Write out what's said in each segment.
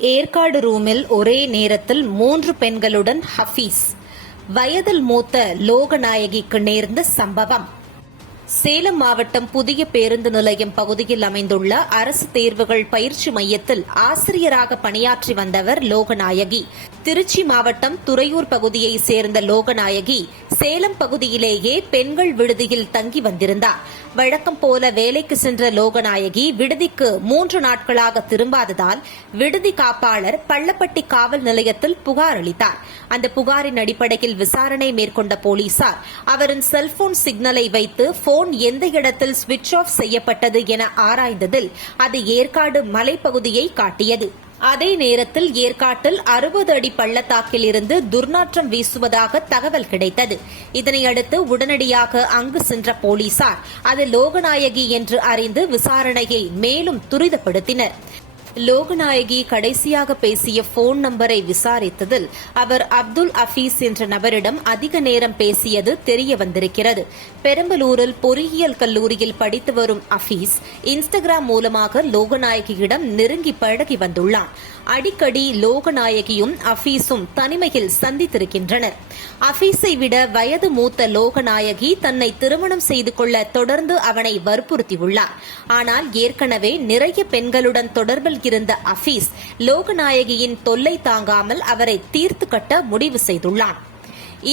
ஏற்காடு ரூமில் ஒரே நேரத்தில் மூன்று பெண்களுடன் ஹஃபீஸ். வயதில் மூத்த லோகநாயகிக்கு நேர்ந்த சம்பவம். சேலம் மாவட்டம் புதிய பேருந்து நிலையம் பகுதியில் அமைந்துள்ள அரசு தேர்வுகள் பயிற்சி மையத்தில் ஆசிரியராக பணியாற்றி வந்தவர் லோகநாயகி. திருச்சி மாவட்டம் துறையூர் பகுதியை சேர்ந்த லோகநாயகி சேலம் பகுதியிலேயே பெண்கள் விடுதியில் தங்கி வந்திருந்தார். வழக்கம் போல வேலைக்கு சென்ற லோகநாயகி விடுதிக்கு மூன்று நாட்களாக திரும்பாததால் விடுதி காப்பாளர் பள்ளப்பட்டி காவல் நிலையத்தில் புகார் அளித்தார். அந்த புகாரின் அடிப்படையில் விசாரணை மேற்கொண்ட போலீசார் அவரின் செல்போன் சிக்னலை வைத்து போன் எந்த இடத்தில் சுவிட்ச் ஆஃப் செய்யப்பட்டது என ஆராய்ந்ததில் அது ஏற்காடு மலைப்பகுதியை காட்டியது. அதே நேரத்தில் ஏற்காட்டில் அறுபது அடி பள்ளத்தாக்கில் இருந்து துர்நாற்றம் வீசுவதாக தகவல் கிடைத்தது. இதனையடுத்து உடனடியாக அங்கு சென்ற போலீசார் அது லோகநாயகி என்று அறிந்து விசாரணையை மேலும் துரிதப்படுத்தினர். லோகநாயகி கடைசியாக பேசிய போன் நம்பரை விசாரித்ததில் அவர் அப்துல் அபீஸ் என்ற நபரிடம் அதிக நேரம் பேசியது தெரிய வந்திருக்கிறது. பெரம்பலூரில் பொறியியல் கல்லூரியில் படித்து வரும் அபீஸ் இன்ஸ்டாகிராம் மூலமாக லோகநாயகியிடம் நெருங்கி பழகி வந்துள்ளார். அடிக்கடி லோகநாயகியும் அபீஸும் தனிமையில் சந்தித்திருக்கின்றனர். அபீஸை விட வயது மூத்த லோகநாயகி தன்னை திருமணம் செய்து கொள்ள தொடர்ந்து அவனை வற்புறுத்தியுள்ளார். ஆனால் ஏற்கனவே நிறைய பெண்களுடன் தொடர்பில் இருந்த அபீஸ் லோகநாயகியின் தொல்லை தாங்காமல் அவரை தீர்த்து கட்ட முடிவு செய்துள்ளான்.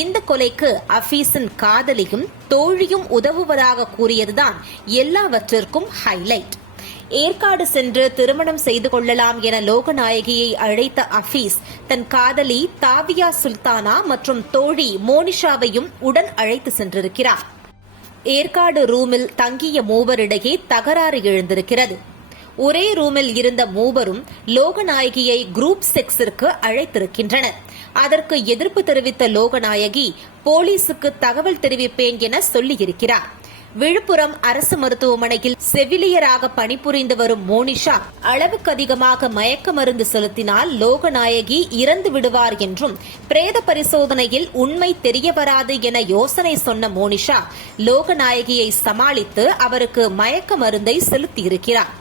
இந்த கொலைக்கு அபீஸின் காதலியும் தோழியும் உதவுவதாக கூறியதுதான் எல்லாவற்றிற்கும் ஹைலைட் ஏற்காடு சென்று திருமணம் செய்து கொள்ளலாம் என லோகநாயகியை அழைத்த அபீஸ் தன் காதலி தாவியா சுல்தானா மற்றும் தோழி மோனிஷாவையும் உடன் அழைத்து சென்றிருக்கிறார். ஏற்காடு ரூமில் தங்கிய மூவரிடையே தகராறு எழுந்திருக்கிறது. ஒரே ரூமில் இருந்த மூவரும் லோகநாயகியை குரூப் செக்ஸிற்கு அழைத்திருக்கின்றனர். அதற்கு எதிர்ப்பு தெரிவித்த லோகநாயகி போலீசுக்கு தகவல் தெரிவிப்பேன் என சொல்லியிருக்கிறார். விழுப்புரம் அரசு மருத்துவமனையில் செவிலியராக பணிபுரிந்து வரும் மோனிஷா அளவுக்கு அதிகமாக மயக்க மருந்து செலுத்தினால் லோகநாயகி இறந்து விடுவார் என்றும் பிரேத பரிசோதனையில் உண்மை தெரியவராது என யோசனை சொன்ன மோனிஷா லோகநாயகியை சமாளித்து அவருக்கு மயக்க மருந்தை செலுத்தியிருக்கிறார்.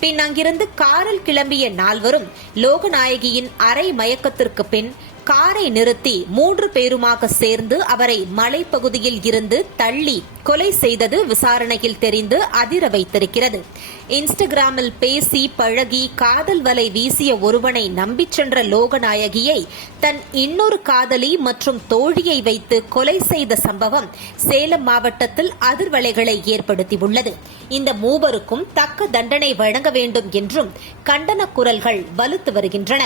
பின் அங்கிருந்து காரில் கிளம்பிய நால்வரும் லோகநாயகியின் அரை மயக்கத்திற்கு பின் காரை நிறுத்தி மூன்று பேருமாக சேர்ந்து அவரை மலைப்பகுதியில் இருந்து தள்ளி கொலை செய்தது விசாரணையில் தெரிந்து அதிர வைத்திருக்கிறது. இன்ஸ்டாகிராமில் பேசி பழகி காதல் வலை வீசிய ஒருவனை நம்பிச் சென்ற லோகநாயகியை தன் இன்னொரு காதலி மற்றும் தோழியை வைத்து கொலை செய்த சம்பவம் சேலம் மாவட்டத்தில் அதிர்வலைகளை ஏற்படுத்தியுள்ளது. இந்த மூவருக்கும் தக்க தண்டனை வழங்க வேண்டும் என்றும் கண்டன குரல்கள் வலுத்து வருகின்றன.